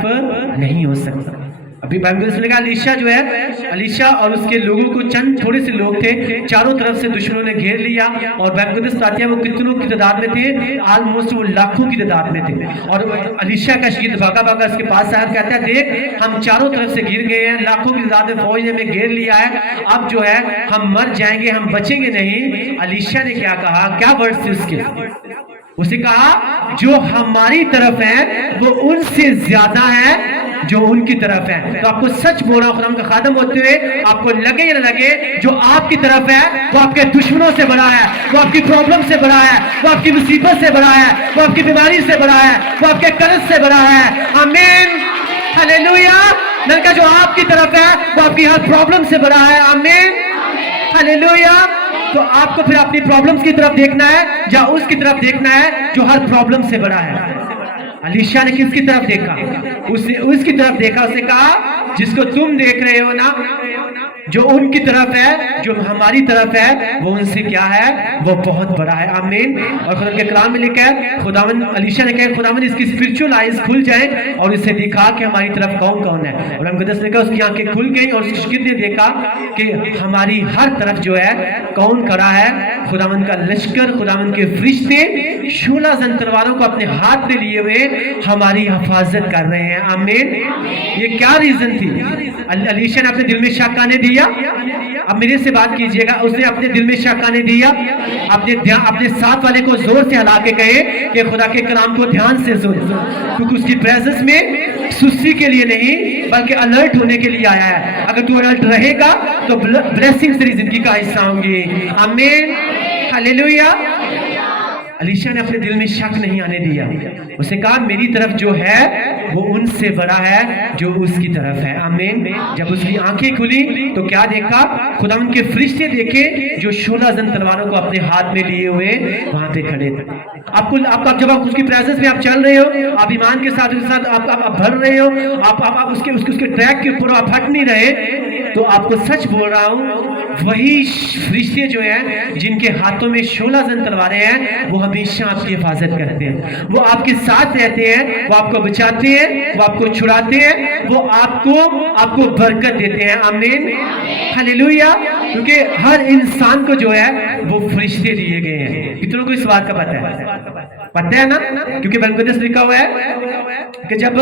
नहीं हो सकता। अभी बाइबल में लिखा अलीशा जो है, अलीशा और उसके लोगों को चंद थोड़े से लोग थे, चारों तरफ से दुश्मनों ने घेर लिया, और बाइबल में बताती है वो कितनों की तादाद में थे, ऑलमोस्ट वो लाखों की तादाद में थे। और अलीशा का शगीर्द भागा भागा उसके पास आया, कहता है देख हम चारों तरफ से घिर गए हैं, लाखों की तादाद में फौज ने हमें घेर लिया है, अब जो है हम मर जाएंगे, हम बचेंगे नहीं। अलीशा ने क्या कहा, क्या वर्ड थे उसके, उसे कहा जो हमारी तरफ है वो उनसे ज्यादा है जो उनकी तरफ है। तो आपको सच बोल रहा हूं, खुदा का खादम होते हुए आपको लगे या न लगे, जो आपकी तरफ है वो आपके दुश्मनों से बड़ा है, वो आपकी प्रॉब्लम से बड़ा है, वो आपकी मुसीबत से बड़ा है, वो आपकी बीमारी से बड़ा है, वो आपके कर्ज से बड़ा है। आमीन, हालेलुया। मैंने कहा जो आपकी तरफ है वो आपकी हर प्रॉब्लम से बड़ा है। आमीन, हालेलुया। तो आपको फिर अपनी प्रॉब्लम्स की तरफ देखना है या उसकी तरफ देखना है जो हर प्रॉब्लम से बड़ा है। अलीशा ने किसकी तरफ देखा, उसने उसकी तरफ देखा, उसने कहा जिसको तुम देख रहे हो ना, जो उनकी तरफ है, जो हमारी तरफ है, वो उनसे क्या है, वो बहुत बड़ा है। आमीन। और खुदा के कलाम में लिखा है, खुदावंद, अलीशा ने कहा खुदावंद इसकी स्पिरिचुअल आईज खुल जाए और इसे दिखा कि हमारी तरफ कौन कौन है। और हम ने कहा उसकी आंखें खुल गई और उसकी ने देखा कि हमारी हर तरफ जो है कौन खड़ा है, खुदावंद का लश्कर, खुदावंद के फरिश्ते 16 जन तलवारों को अपने हाथ में लिए हुए हमारी हिफाजत कर रहे हैं। आमीन। ये क्या रीजन थी? अलीशा ने अपने दिल में शक आने दिया। अब मेरे से बात कीजिएगा, उसने अपने दिल में शक आने दिया, अपने साथ वाले को जोर से हिला के कहे कि खुदा के कलाम को ध्यान से सुन, क्योंकि उसकी प्रेजेंस में सुस्ती के लिए नहीं बल्कि अलर्ट होने के लिए आया है। अगर तू अलर्ट रहेगा तो ब्लेसिंग तेरी जिंदगी का हिस्सा होंगी। आमीन, हालेलुया। अलीशा ने अपने दिल में शक नहीं आने दिया, उसे कहा मेरी तरफ जो है वो उनसे बड़ा है जो उसकी तरफ है। आमीन। जब उसकी आंखें खुली तो क्या देखा, खुदा उनके फरिश्ते देखे जो 16 जन तलवारों को अपने हाथ में लिए हुए वहां पे खड़े थे। आप जब आप उसकी प्रेजेंस में आप चल रहे हो, आप ईमान के साथ आप भर रहे हो, आप उसके ट्रैक के ऊपर आप हट नहीं रहे, तो आपको सच बोल रहा हूं वही फरिश्ते जो हैं जिनके हाथों में 16 जन तलवारें हैं वो हमेशा आपकी हिफाजत करते हैं, वो आपके साथ रहते हैं, वो आपको बचाते हैं, वो आपको छुड़ाते हैं, वो आपको बरकत देते हैं। आमीन, हालेलुया। क्योंकि हर इंसान को जो है वो फरिश्ते दिए गए हैं। कितनों को इस बात का पता है ना? क्योंकि बलमुकद्दस लिखा हुआ है कि जब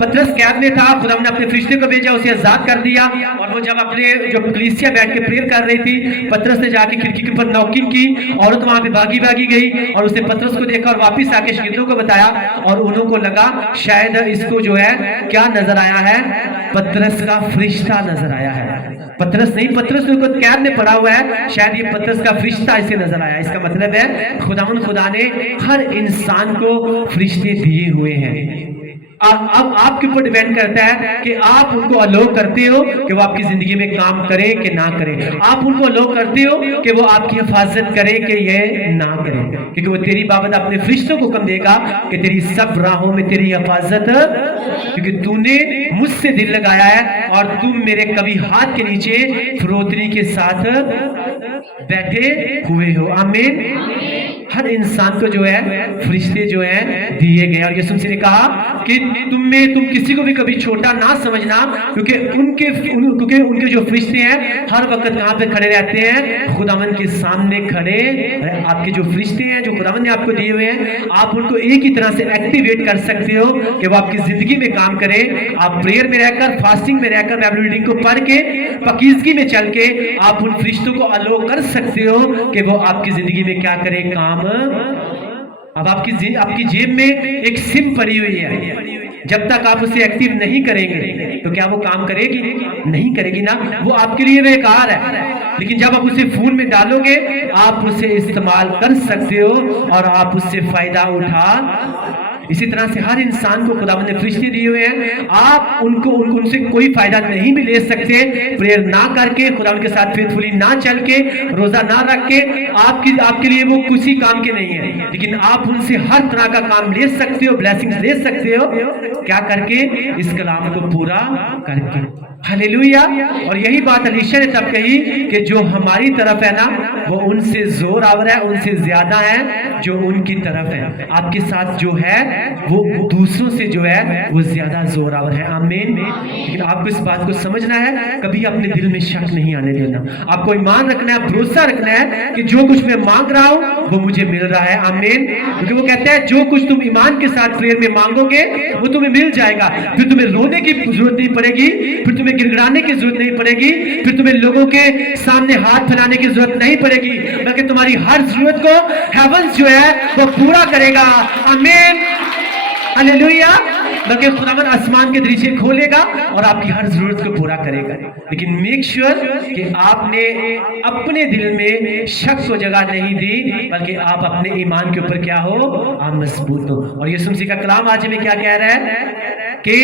पतरस कैद में था, खुदा ने अपने फरिश्ते को भेजा, उसे आजाद कर दिया, और वो जब अपने जो कलीसिया बैठ के प्रेयर कर रही थी, पतरस ने जाके खिड़की के ऊपर नॉकिंग की, औरत वहां पे भागी गई और उसने पतरस को देखा और वापिस आके शागिर्दों को बताया, और उन्हों को लगा शायद इसको जो है क्या नजर आया है, पतरस का फरिश्ता नजर आया है। पतरस नहीं, पतरस को कैद में पड़ा हुआ है, शायद ये पतरस का फरिश्ता इसे नजर आया। इसका मतलब है खुदा ने हर इंसान को फरिश्ते दिए हुए हैं। अब आपके ऊपर डिपेंड करता है कि आप उनको अलो करते हो कि वो आपकी जिंदगी में काम करें कि ना करें। आप उनको अलो करते हो कि वो आपकी हिफाजत करें कि ये ना करें, क्योंकि वो तेरी बाबत अपने फरिश्तों को हुक्म देगा कि तेरी सब राहों में तेरी हिफाजत, क्योंकि तूने मुझसे दिल लगाया है और तुम मेरे कभी हाथ के नीचे फिरौती के साथ बैठे हुए हो। आमीन। हर इंसान को जो है फरिश्ते जो है दिए गए, और यीशु मसीह ने कहा कि तुम किसी को भी कभी छोटा ना समझना, क्योंकि उनके जो फरिश्ते हैं हर वक्त कहां पे खड़े रहते हैं, खुदावंद के सामने खड़े। आपके जो फरिश्ते हैं जो खुदावंद ने आपको दिए हुए हैं, आप उनको एक ही तरह से एक्टिवेट कर सकते हो कि वो आपकी जिंदगी में काम करें। आप प्रेयर में रहकर, फास्टिंग में रहकर, बाइबल रीडिंग को पढ़ के, पाकीज़गी में चल के आप उन फरिश्तों को अलो कर सकते हो कि वो आपकी जिंदगी में क्या करें, काम। अब आपकी जेब में एक सिम पड़ी हुई है, جب تک آپ اسے ایکٹیو نہیں کریں گے تو کیا وہ کام کرے گی؟ نہیں کرے گی نا، وہ آپ کے لیے بیکار ہے. لیکن جب آپ اسے فون میں ڈالو گے آپ اسے استعمال کر سکتے ہو اور آپ اس سے فائدہ اٹھا. اسی طرح سے ہر انسان کو خداوند نے فرشتے دیے ہوئے ہیں، آپ ان سے کوئی فائدہ نہیں بھی لے سکتے پریئر نہ کر کے، خداوند کے ساتھ فیتھفلی نہ چل کے، روزہ نہ رکھ کے. آپ کے لیے وہ کسی کام کے نہیں ہیں، لیکن آپ ان سے ہر طرح کا کام لے سکتے ہو، بلیسنگز لے سکتے ہو. کیا کر کے؟ اس کلام کو پورا کر کے. ہلیلویا. اور یہی بات الیشا نے تب کہی کہ جو ہماری طرف ہے نا وہ ان سے زور آور ہے، ان سے زیادہ ہے جو ان کی طرف ہے. آپ کے ساتھ جو ہے وہ دوسروں سے جو ہے وہ زیادہ زور آور ہے. آمین. لیکن آپ کو اس بات کو سمجھنا ہے، کبھی اپنے دل میں شک نہیں آنے دینا. آپ کو ایمان رکھنا ہے، بھروسہ رکھنا ہے کہ جو کچھ میں مانگ رہا ہوں وہ مجھے مل رہا ہے. آمین. کیونکہ وہ کہتا ہے جو کچھ تم ایمان کے ساتھ پریئر میں مانگو گے وہ تمہیں مل جائے گا. پھر تمہیں رونے کی ضرورت نہیں پڑے گی، پھر تمہیں گڑگڑانے کی ضرورت نہیں پڑے گی، پھر تمہیں لوگوں کے سامنے ہاتھ پھیلانے کی ضرورت نہیں پڑے گی، بلکہ تمہاری ہر ضرورت کو ہیونز جو ہے وہ پورا کرے گا. آمین. ہلیلویا. بلکہ خداوند آسمان کے دریچے کھولے گا اور آپ کی ہر ضرورت کو پورا کرے گا. لیکن میک شیور کہ آپ نے اپنے دل میں شک کو جگہ نہیں دی، بلکہ آپ اپنے ایمان کے اوپر کیا ہو؟ آپ مضبوط ہو. اور یسوع مسیح کا کلام آج میں کیا کہہ رہا ہے کہ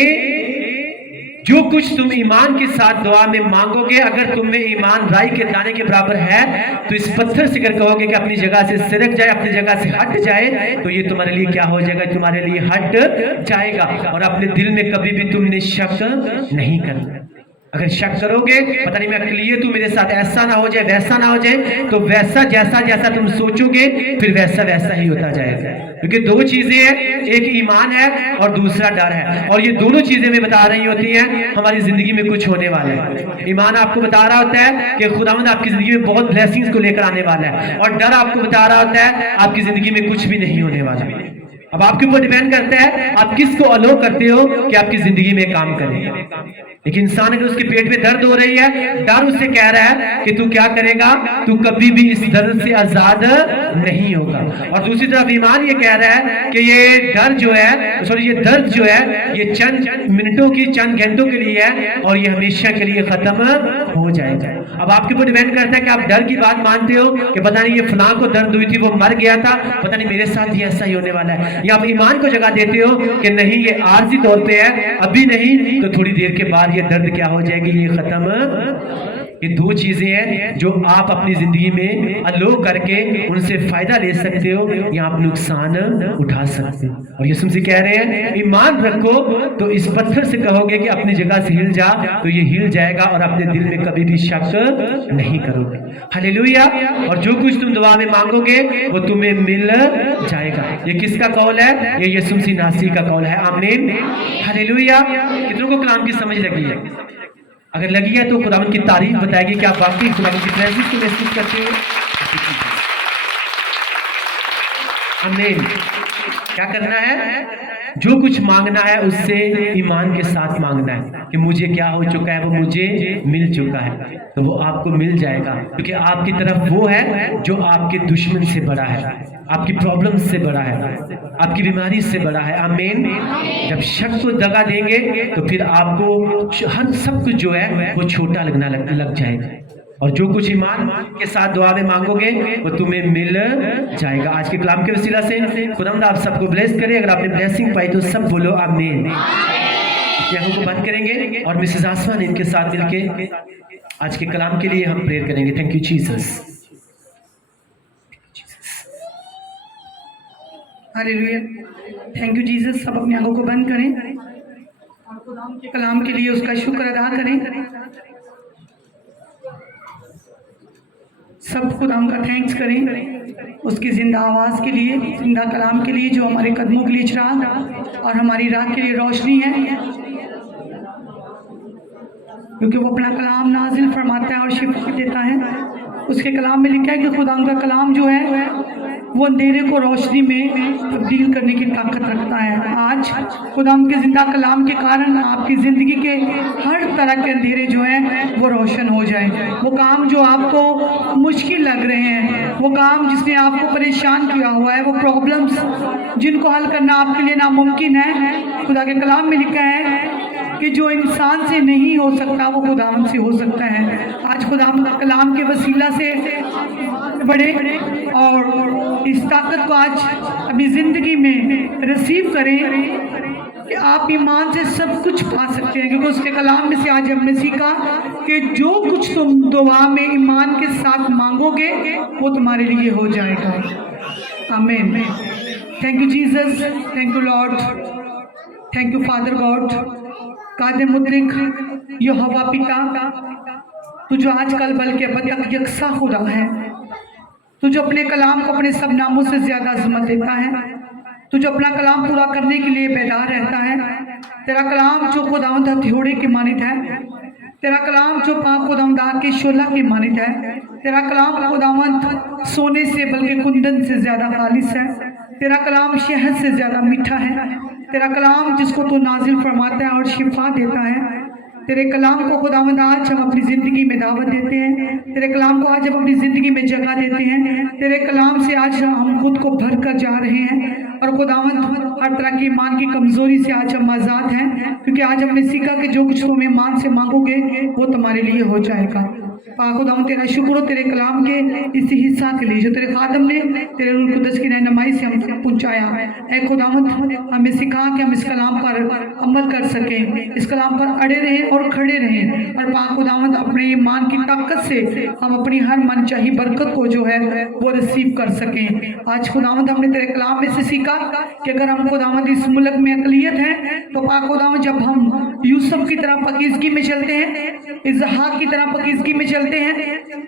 جو کچھ تم ایمان کے ساتھ دعا میں مانگو گے، اگر تم میں ایمان رائی کے دانے کے برابر ہے تو اس پتھر سے اگر کہو گے کہ اپنی جگہ سے سرک جائے، اپنی جگہ سے ہٹ جائے، تو یہ تمہارے لیے کیا ہو جائے گا؟ تمہارے لیے ہٹ جائے گا. اور اپنے دل میں کبھی بھی تم نے شک نہیں کرنا. اگر شک کرو گے پتہ نہیں میں اقلیت ہوں، میرے ساتھ ایسا نہ ہو جائے ویسا نہ ہو جائے، تو ویسا جیسا تم سوچو گے پھر ویسا ہی ہوتا جائے گا. کیونکہ دو چیزیں ہیں، ایک ایمان ہے اور دوسرا ڈر ہے. اور یہ دونوں چیزیں میں بتا رہی ہوتی ہیں ہماری زندگی میں کچھ ہونے والا ہے. ایمان آپ کو بتا رہا ہوتا ہے کہ خداوند آپ کی زندگی میں بہت بلیسنگز کو لے کر آنے والا ہے، اور ڈر آپ کو بتا رہا ہوتا ہے آپ کی زندگی میں کچھ بھی نہیں ہونے والا. اب آپ کے اوپر ڈیپینڈ کرتا ہے آپ کس کو الو کرتے ہو کہ آپ کی زندگی میں کام کرے. لیکن انسان اگر اس کے پیٹ میں درد ہو رہی ہے، ڈر اس سے کہہ رہا ہے کہ تو کیا کرے گا؟ تو کبھی بھی اس درد سے آزاد نہیں ہوگا. اور دوسری طرف ایمان یہ کہہ رہا ہے کہ یہ ڈر جو ہے، یہ درد جو ہے یہ چند منٹوں کی، چند گھنٹوں کے لیے ہے اور یہ ہمیشہ کے لیے ختم ہو جائے گا. اب آپ کے اوپر ڈیپینڈ کرتا ہے کہ آپ ڈر کی بات مانتے ہو کہ پتہ نہیں یہ فلاں کو درد ہوئی تھی وہ مر گیا تھا، پتہ نہیں میرے ساتھ یہ ایسا ہی ہونے والا ہے. یا آپ ایمان کو جگہ دیتے ہو کہ نہیں یہ عارضی طور پہ ہے، ابھی نہیں تو تھوڑی دیر کے بعد یہ درد کیا ہو جائے گی؟ یہ ختم. یہ دو چیزیں ہیں جو آپ اپنی زندگی میں الو کر کے ان سے فائدہ لے سکتے ہو یا آپ نقصان اٹھا سکتے ہو. اور یسوع مسیح کہہ رہے ہیں ایمان رکھو تو اس پتھر سے کہو گے کہ اپنی جگہ سے ہل جا تو یہ ہل جائے گا اور اپنے دل میں کبھی بھی شک نہیں کرو گے. ہلیلویا. اور جو کچھ تم دعا میں مانگو گے وہ تمہیں مل جائے گا. یہ کس کا قول ہے؟ یہ یسوع مسیح ناصری کا قول ہے. آمین. ہلیلویا. کتنوں کو کلام کی سمجھ لگی ہے؟ اگر لگی ہے تو خداوند کی تعریف بتائے گی کہ آپ واقعی خداوند کی پریزنس کو محسوس کرتے ہو. آمین. کیا کرنا ہے؟ جو کچھ مانگنا ہے اس سے ایمان کے ساتھ مانگنا ہے کہ مجھے کیا ہو چکا ہے وہ مجھے مل چکا ہے، تو وہ آپ کو مل جائے گا. کیونکہ آپ کی طرف وہ ہے جو آپ کے دشمن سے بڑا ہے، آپ کی پرابلم سے بڑا ہے، آپ کی بیماری سے بڑا ہے. آمین. جب شک کو دگا دیں گے تو پھر آپ کو ہر سب کچھ جو ہے وہ چھوٹا لگنا لگ جائے گا. اور جو کچھ ایمان کے ساتھ دعا میں مانگو گے وہ تمہیں مل جائے گا. آج کے کلام کے وسیلہ سے خداوند آپ سب کو بلیس کرے. اگر آپ نے بلیسنگ پائی تو سب بولو آمین. آنکھوں کو بند کریں گے اور مسز آسما نے ان کے ساتھ مل کے آج کے کلام کے لیے ہم پریئر کریں گے. Thank you Jesus. Hallelujah. Thank you Jesus. سب اپنی آنکھوں کو بند کریں اور خدا کے کلام کے لیے اس کا شکر ادا کریں. سب خدا کا تھینکس کریں اس کی زندہ آواز کے لیے، زندہ کلام کے لیے جو ہمارے قدموں کے لیے چراغ اور ہماری راہ کے لیے روشنی ہے. کیونکہ وہ اپنا کلام نازل فرماتا ہے اور شفا دیتا ہے. اس کے کلام میں لکھا ہے کہ خدا کا کلام جو ہے वो अंधेरे को रोशनी में तब्दील करने की ताकत रखता है। आज खुदावंद के जिंदा कलाम के कारण आपकी ज़िंदगी के हर तरह के अंधेरे जो हैं वो रोशन हो जाएं। वो काम जो आपको मुश्किल लग रहे हैं, वो काम जिसने आपको परेशान किया हुआ है, वो प्रॉब्लम्स जिनको हल करना आपके लिए नामुमकिन है, खुदा के कलाम में लिखा है कि जो इंसान से नहीं हो सकता वो खुदावंद से हो सकता है। आज खुदावंद के कलाम के वसीला से बढ़े और इस ताकत को आज अपनी ज़िंदगी में रिसीव करें कि आप ईमान से सब कुछ पा सकते हैं, क्योंकि उसके कलाम में से आज हमने सीखा कि जो कुछ तुम दुआ में ईमान के साथ मांगोगे वो तुम्हारे लिए हो जाएगा। आमीन। Thank you Jesus, thank you lord, thank you father God, कादे मुतलिक यहोवा पिता, तू जो आजकल बल्कि अब तक यकसा खुदा है, तू जो अपने कलाम को अपने सब नामों से ज़्यादा अज़मत देता है, तू जो अपना कलाम पूरा करने के लिए बेदार रहता है। तेरा कलाम जो खुदावंद हथौड़े की मानित है, तेरा कलाम जो पाक खुदावंद आग के शोला की मानित है, तेरा कलाम खुदावंद सोने से बल्कि कुंदन से ज़्यादा खालिस है, तेरा कलाम शहद से ज़्यादा मीठा है, तेरा कलाम जिसको तू नाजिल फरमाता है और शिफा देता है। तेरे कलाम को खुदावंद आज हम अपनी ज़िंदगी में दावत देते हैं, तेरे कलाम को आज हम अपनी ज़िंदगी में जगह देते हैं। तेरे कलाम से आज हम खुद को भर कर जा रहे हैं और खुदावंद हर तरह की ईमान की कमज़ोरी से आज हम आज़ाद हैं, क्योंकि आज हमने सीखा कि जो कुछ तुम ईमान से मांगोगे वो तुम्हारे लिए हो जाएगा। खुदावंद तेरा शुक्र हो तेरे कलाम के इसी हिस्सा के लिए जो तेरे खादम ने तेरे रूह कुदस की रहनुमाई से हम तक पहुँचाया। ऐ खुदावंद हमें सिखा कि हम इस कलाम पर अमल कर सकें, इस कलाम पर अड़े रहें और खड़े रहें, और पाक खुदावंद अपने ईमान की ताकत से हम अपनी हर मनचाही बरकत को जो है वो रिसीव कर सकें। आज खुदावंद हमने तेरे कलाम में से सीखा कि अगर हम खुदावंद इस मुल्क में अक़लियत है तो पाक खुदावंद जब हम यूसुफ की तरह पाकीज़गी में चलते हैं, इसहाक की तरह पाकीज़गी में चलते हैं,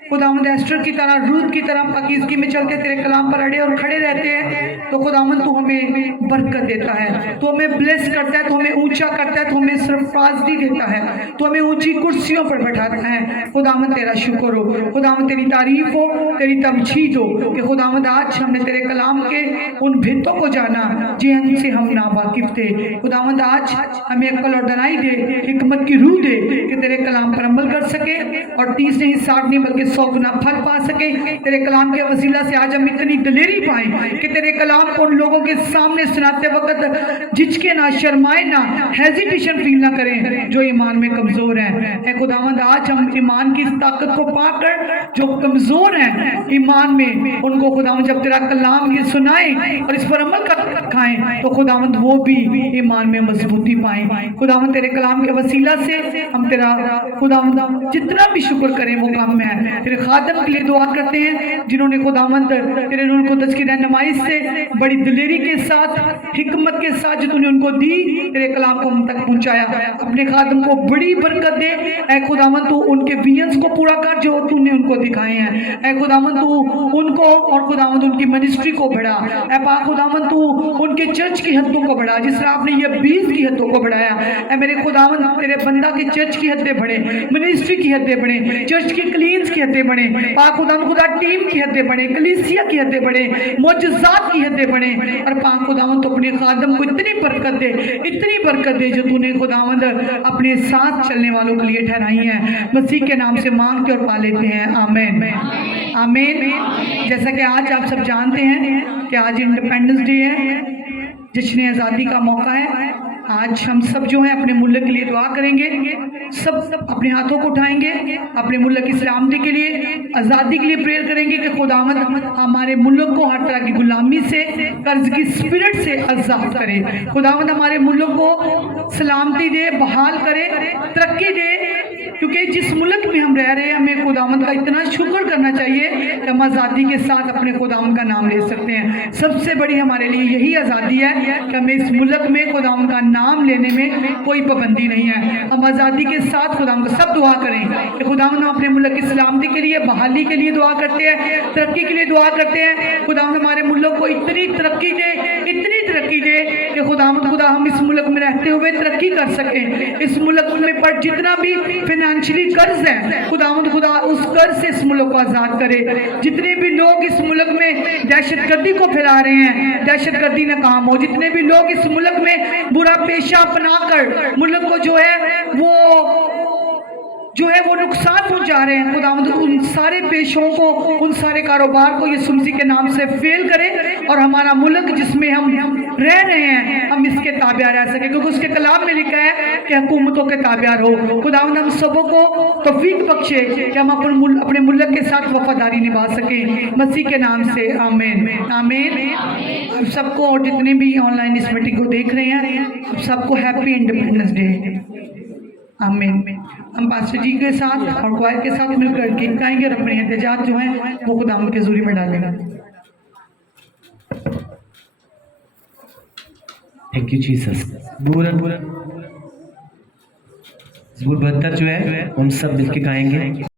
खुदावंद एस्टर की तरह, रूत की तरह पाकीज़गी में चलते तेरे कलाम पर अड़े और खड़े रहते हैं, तो खुदावंद तू हमें बरकत देता है, तो हमें ब्लेस करता है, तो हमें ऊंचा करता है, तो हमें सरफराजी देता है, तो हमें ऊंची कुर्सियों पर बैठाता है। खुदावंद तेरा शुक्र हो, खुदावंद तेरी तारीफ हो, तेरी तमजीद हो कि खुदावंद आज हमने तेरे कलाम के उन भेदों को जाना जिनसे हम नावाकिफ थे। खुदावंद आज हमें अक्ल और दनाई दे, हिकमत की रूह दे कि तेरे कलाम पर अमल कर सके और 30 नहीं 60 नहीं बल्कि 100 गुना फल पा सके। तेरे कलाम के वसीला से आज हम इतनी दिलेरी पाएं कि तेरे कलाम को उन लोगों के सामने सुनाते वक्त झिझके ना, शर्माए ना, हेजिटेशन फील ना करें जो ईमान में कमज़ोर हैं। ऐ खुदावंद आज हम ईमान की इस ताकत को पाकर जो कमज़ोर हैं ईमान में, उनको खुदावंद जब तेरा कलाम ये सुनाए और इस पर अमल कर खाएं तो खुदावंद वो भी ईमान में मजबूती पाएं। खुदावंद तेरे कलाम के वसीला से हम तेरा खुदावंद जितना भी शुक्र करें वो कम है। तेरे खादम के लिए दुआ करते हैं जिन्होंने खुदावंद तेरे रूह कुदस की रहनुमाई से बड़ी दिलेरी के साथ, हिकमत के साथ जो तूने उनको दी, तेरे कलाम को हम तक पहुंचाया। अपने खादम को बड़ी बरकत दे ऐ खुदावंद, तू उनके विजन्स को पूरा कर जो तूने उनको दिखाए हैं। ऐ खुदावंद तू उनको और खुदावंद उनकी मिनिस्ट्री को बढ़ा। ऐ पाक खुदावंद तू उनके चर्च की हदों को बढ़ा जिस तरह आपने ये 20 की हदों को बढ़ाया। ऐ मेरे खुदावंद तेरे बंदा के चर्च की हदें बढ़े, मिनिस्ट्री की हदें बढ़े, चर्च की क्लीन्स की हदें बढ़े, पाक खुदावंद खुदा टीम की हदें बढ़े, कलीसिया की हदें बढ़े, मोजज़ात की हदें बढ़े, और पाक खुदावंद तो अपने खादम को इतनी बरकत दे, इतनी बरकत दे जो तूने खुदावंद अपने साथ चलने वालों के लिए ठहराई है। मसीह के नाम से मांगते और पा लेते हैं, आमीन आमीन। जैसा कि आज आप सब जानते हैं कि आज इंडिपेंडेंस डे है, जश्न आज़ादी का मौका है। आज हम सब जो है अपने मुल्क के लिए दुआ करेंगे, सब अपने हाथों को उठाएंगे, अपने मुल्क की सलामती के लिए, आज़ादी के लिए प्रेयर करेंगे कि खुदावंद हमारे मुल्क को हर तरह की गुलामी से, कर्ज की स्पिरिट से आज़ाद करे। खुदावंद हमारे मुल्क को सलामती दे, बहाल करे, तरक्की दे, क्योंकि जिस मुल्क में हम रह रहे हैं हमें खुदावंद का इतना शुक्र करना चाहिए कि हम आज़ादी के साथ अपने खुदावंद का नाम ले सकते हैं। सबसे बड़ी हमारे लिए यही आज़ादी है कि हमें इस मुल्क में खुदावंद का नाम लेने में कोई पाबंदी नहीं है। हम आज़ादी के साथ खुदावंद को सब दुआ करें कि खुदावंद हम अपने मुल्क की सलामती के लिए, बहाली के लिए दुआ करते हैं, तरक्की के लिए दुआ करते हैं। खुदावंद हमारे मुल्क को इतनी तरक्की दे, इतनी तरक्की दे कि खुदावंद खुदा हम इस मुल्क में रहते हुए तरक्की कर सकें। इस मुल्क में पर जितना भी फाइनेंशियली कर्ज है खुदावंद खुदा उस कर्ज से इस मुल्क को आज़ाद करे। जितने भी लोग इस मुल्क में दहशतगर्दी को फैला रहे हैं, दहशतगर्दी नाकाम हो। जितने भी लोग इस मुल्क में बुरा पेशा अपना कर मुल्क को जो है वो नुकसान पहुंचा रहे हैं, खुदावंद उन सारे पेशों को, उन सारे कारोबार को यीशु मसीह के नाम से फेल करे और हमारा मुल्क जिसमें हम रह रहे हैं हम इसके ताबिया रह सके, क्योंकि उसके कलाम में लिखा है कि हुकूमतों के ताबिया रहो। खुदावंद हम सबों को तौफीक बख्शे कि हम अपने मुल्क के साथ वफादारी निभा सकें, मसीह के नाम से आमीन आमीन। सबको और जितने भी ऑनलाइन इस मीटिंग को देख रहे हैं सबको हैप्पी इंडिपेंडेंस डे, आमीन। हम पास्टर जी के साथ और क्वायर के साथ मिलकर गीत गाएंगे और अपने एहतजाज जो है वो खुदावंद के ज़ुरी में डालेंगे। Thank you Jesus. ज़बूर 72 जो है हम सब मिलके गाएंगे।